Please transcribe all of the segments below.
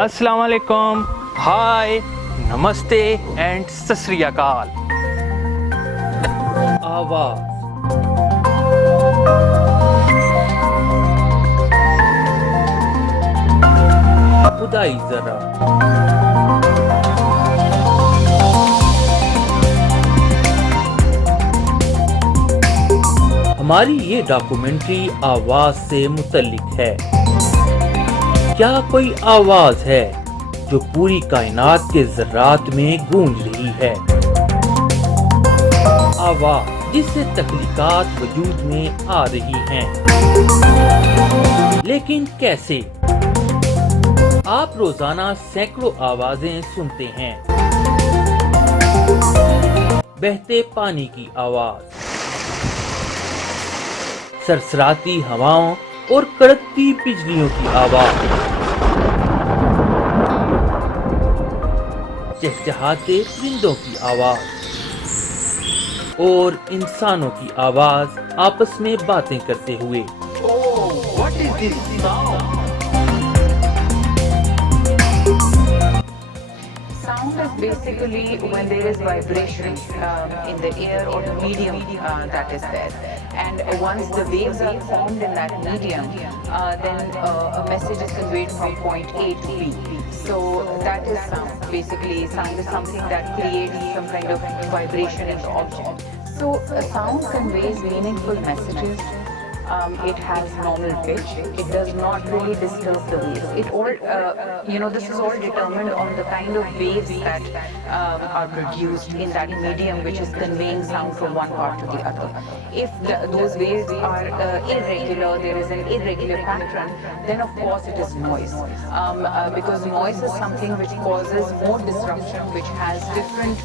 अस्सलाम वालेकुम, हाय, नमस्ते एंड सत श्री अकाल। आवाज खुदाई जरा हमारी ये डॉक्यूमेंट्री आवाज से मुतल्लिक है। क्या कोई आवाज है जो पूरी कायनात के ज़र्रात में गूंज रही है? आवाज जिससे तख्लीकात वजूद में आ रही हैं। लेकिन कैसे? आप रोजाना सैकड़ों आवाजें सुनते हैं। बहते पानी की आवाज, सरसराती हवाओं और कड़कती बिजलियों की आवाज, चहचहाते परिंदों की आवाज और इंसानों की आवाज आपस में बातें करते हुए। What is this sound? Sound is basically when there is vibration in the air or the medium that is there. And once the waves are formed in that medium, then a message is conveyed from point A to B. So that is sound. Basically, sound is something that creates some kind of vibration in the object. So sound conveys meaningful messages. It has normal pitch. It does not really disturb the waves. It all, this is all determined on the kind of waves that are produced in that medium, which is conveying sound from one part to the other. If those waves are irregular, there is an irregular pattern, then of course it is noise. Because noise is something which causes more disruption, which has different,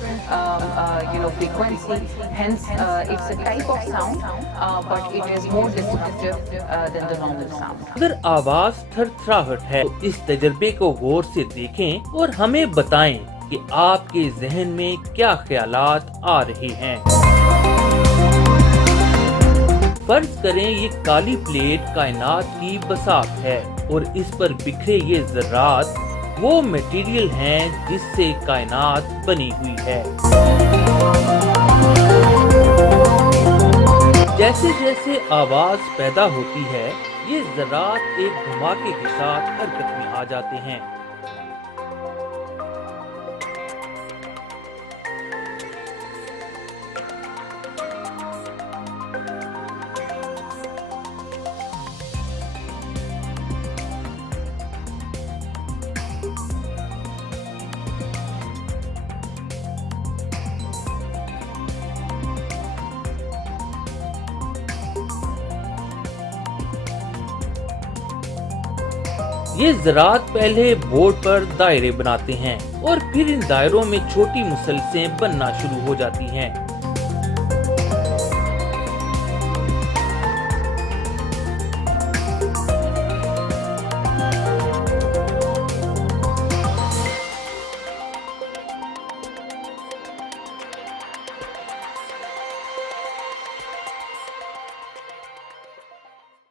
frequency. Hence, it's a type of sound, but it is more disruptive than the normal sound. अगर आवाज थरथराहट है तो इस तजर्बे को गौर से देखें और हमें बताएं कि आपके जहन में क्या ख्यालात आ रहे हैं। फर्ज करें ये काली प्लेट कायनात की बसात है और इस पर बिखरे ये ज़र्रात वो मटेरियल हैं जिससे कायनात बनी हुई है। जैसे जैसे आवाज पैदा होती है ये ज़र्रात एक धमाके के साथ हरकत में आ जाते हैं। ये ज़रात पहले बोर्ड पर दायरे बनाते हैं और फिर इन दायरों में छोटी मुसलसें बनना शुरू हो जाती हैं।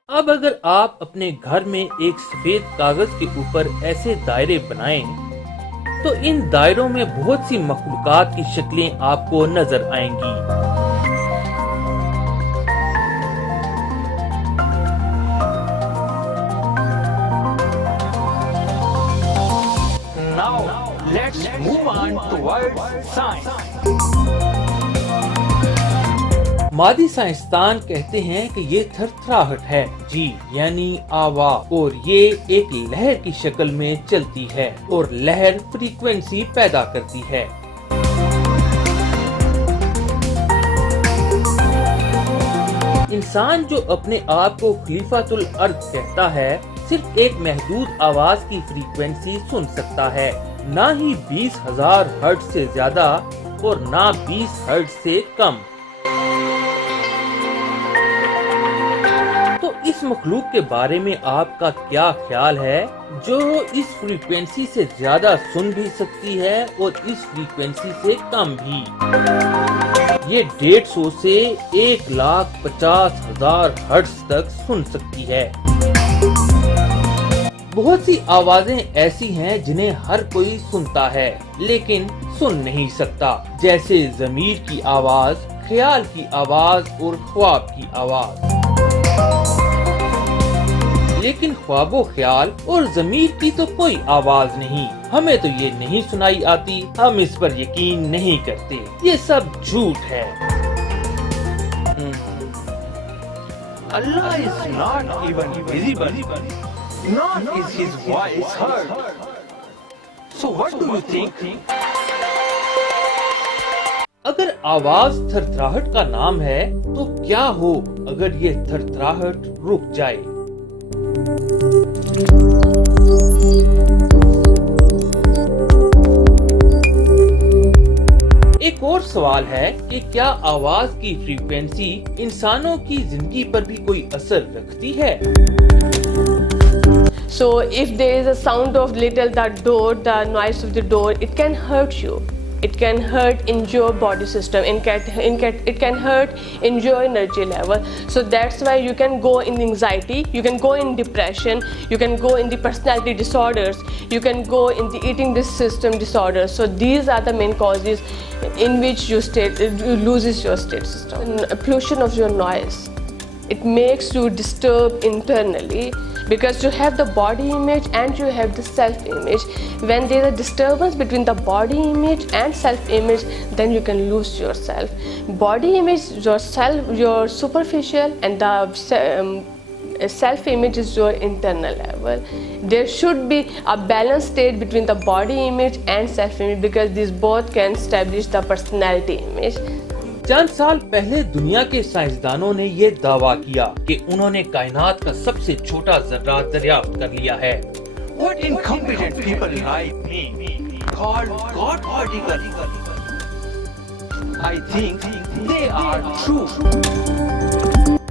अब अगर आप अपने घर में एक सफेद कागज के ऊपर ऐसे दायरे बनाएं, तो इन दायरों में बहुत सी मखलूकात की शक्लें आपको नजर आएंगी। Now let's move on towards science. मादी साइंसदान कहते हैं कि ये थरथराहट है जी, यानी आवाज, और ये एक लहर की शक्ल में चलती है और लहर फ्रीक्वेंसी पैदा करती है। इंसान जो अपने आप को खलीफातुल अर्द कहता है, सिर्फ एक महदूद आवाज की फ्रीक्वेंसी सुन सकता है, ना ही 20,000 हर्ट्ज से ज्यादा और ना 20 हर्ट्ज से कम। इस मखलूक के बारे में आपका क्या ख्याल है जो इस फ्रीक्वेंसी से ज्यादा सुन भी सकती है और इस फ्रीक्वेंसी से कम भी? ये 150 से 1,50,000 हर्ट्ज तक सुन सकती है। بہت سی آوازیں ایسی ہیں جنہیں ہر کوئی سنتا ہے لیکن سن نہیں سکتا، جیسے ضمیر کی آواز، خیال کی آواز اور خواب کی آواز۔ لیکن خواب و خیال اور ضمیر کی تو کوئی آواز نہیں، ہمیں تو یہ نہیں سنائی آتی، ہم اس پر یقین نہیں کرتے، یہ سب جھوٹ ہے۔ Allah is not even visible, nor is his voice heard. So what do you think? اگر آواز تھر تھراہٹ کا نام ہے تو کیا ہو اگر یہ تھر تھراہٹ رک جائے؟ ایک اور سوال ہے کہ کیا آواز کی فریکوینسی انسانوں کی زندگی پر بھی کوئی اثر رکھتی ہے؟ So if there is a sound of little that door, the noise of the door, it can hurt you. It can hurt in your body system. It can hurt in your energy level. So that's why you can go in anxiety, you can go in depression, you can go in the personality disorders, you can go in the eating system disorders. So these are the main causes in which you loses your state system. Pollution of your noise, it makes you disturb internally, because you have the body image and you have the self image. When there is a disturbance between the body image and self image, then you can lose yourself. Body image, your superficial, and the self image is your internal level. There should be a balanced state between the body image and self image, because these both can establish the personality image. چند سال پہلے دنیا کے سائنسدانوں نے یہ دعویٰ کیا کہ انہوں نے کائنات کا سب سے چھوٹا ذرہ دریافت کر لیا ہے۔ What incompetent people like me call God particle. I think they are true.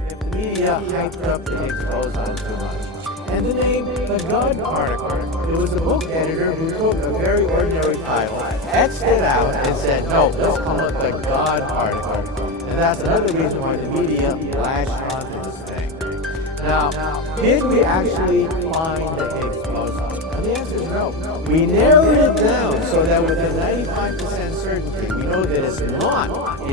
If the media hyped up the Higgs boson too much, and the name the God particle, it was a book editor who took a very ordinary title, X'd it out and said, no, let's call it the God particle. And that's another reason why the media lashed onto this thing. Now, did we actually find the Higgs boson? And the answer is no. We narrowed it down so that with a 95% certainty, we know that it's not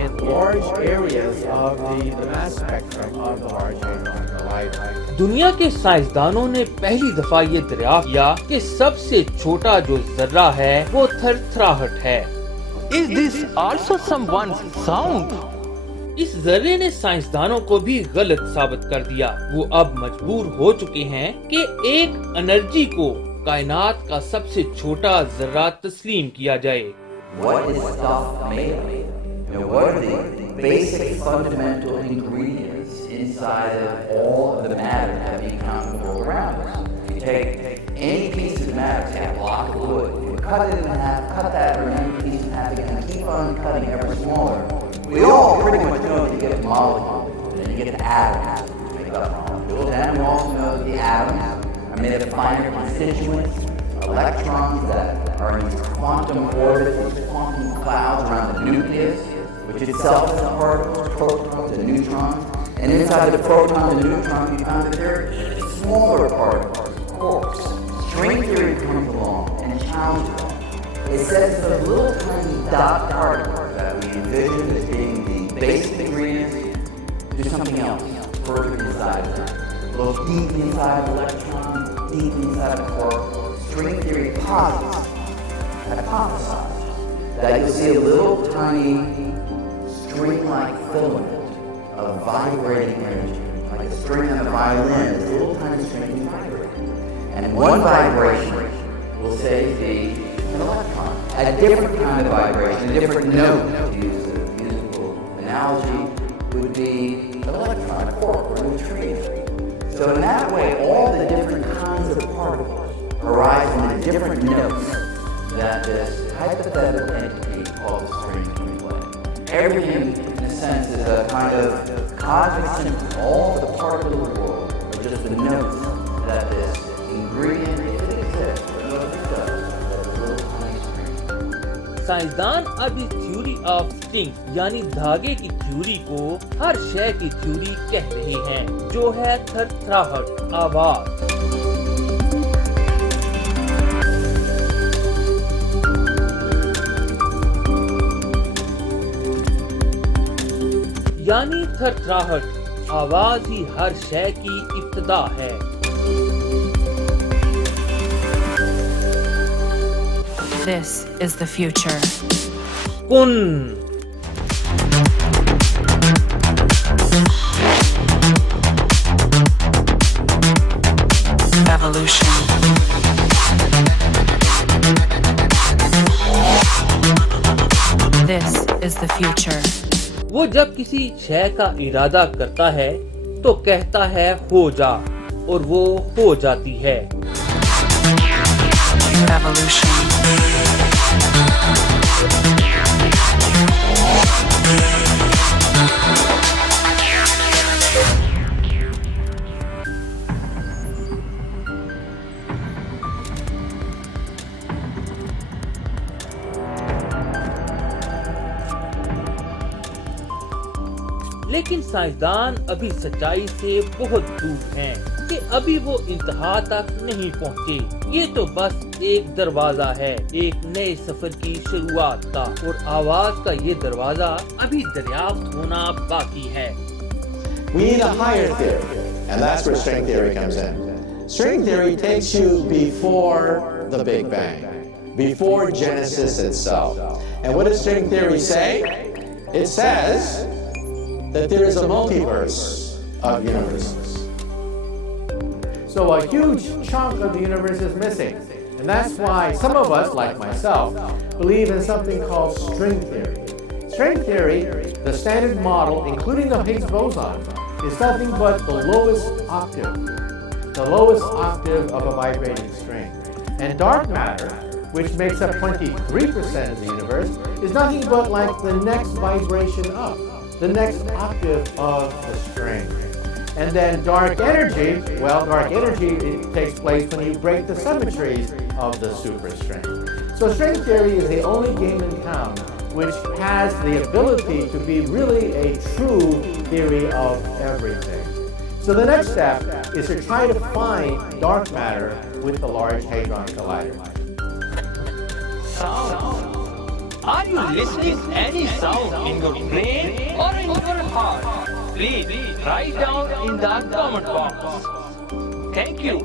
in large areas of the mass spectrum of the large hadron collider. دنیا کے سائنسدانوں نے پہلی دفعہ یہ دریافت کیا کہ سب سے چھوٹا جو ذرہ ہے وہ تھر تھراہٹ ہے۔ Is this also someone's sound? اس ذرے نے سائنسدانوں کو بھی غلط ثابت کر دیا، وہ اب مجبور ہو چکے ہیں کہ ایک انرجی کو کائنات کا سب سے چھوٹا ذرہ تسلیم کیا جائے۔ What is stuff made of? What are the basic fundamental ingredients inside of all of the matter that we encounter around us? You take any piece of matter, say a block of wood, you cut it in half, cut that remaining piece in half again, and keep on cutting ever smaller. We all pretty much know that you get the molecule, then you get the atom, make up molecules, and we also know that the atoms are made of finer constituents, electrons that are in these quantum orbits, these quantum clouds around the nucleus, which itself is particles, protons and neutrons. And inside the protons and neutrons, we found that there are even smaller particles, quarks. String theory comes along and challenges them. It says that the little tiny dot particles that we envision as being the basic ingredients do something else further inside of them. A little deep inside the electron, deep inside the quark. String theory posits, hypothesizes, that you'll see a little tiny string-like filament of vibrating energy, like a string on a violin, this little tiny string vibrating. And one vibration will say an electron. A different kind of vibration, a different note, to use a musical analogy, would be an electron, a quark, or a neutrino. So in that way, all the different kinds of particles arise from the different notes that this hypothetical entity called the string can play. Everything, in a sense, is a kind of cosmic symphony. All the particles of the world are just the notes that this ingredient, if it exists, but not if it does, that is a little tiny string. سائنسدان اب اس theory of string یعنی دھاگے کی theory کو ہر شے کی theory کہہ رہے ہیں، جو ہے تھر تھراہٹ، آواز۔ थर थराहट, आवाज ही हर शय की इब्तदा है। This is the future. कुन Evolution. This is the future. वो जब किसी शय का इरादा करता है तो कहता है हो जा, और वो हो जाती है। Evolution. लेकिन साइंसदान अभी सच्चाई से बहुत दूर हैं कि अभी वो इंतहा तक नहीं पहुँचे। ये तो बस एक दरवाजा है एक नए सफर की शुरुआत का, और आवाज का ये दरवाजा अभी दरियाफ्त होना बाकी है। We need a higher theory, and that's where string theory comes in. String theory takes you before the Big Bang, before Genesis itself. And what does string theory say? It says that there is a multiverse of universes. So a huge chunk of the universe is missing. And that's why some of us, like myself, believe in something called string theory. String theory, the standard model, including the Higgs boson, is nothing but the lowest octave of a vibrating string. And dark matter, which makes up 23% of the universe, is nothing but like the next vibration up, the next octave of the string. And then dark energy, well, dark energy it takes place when you break the symmetries of the superstring. So string theory is the only game in town which has the ability to be really a true theory of everything. So the next step is to try to find dark matter with the Large Hadron Collider. Sound. Are you listening any sound in your brain or in your heart? Please write down in the comment box. Thank you.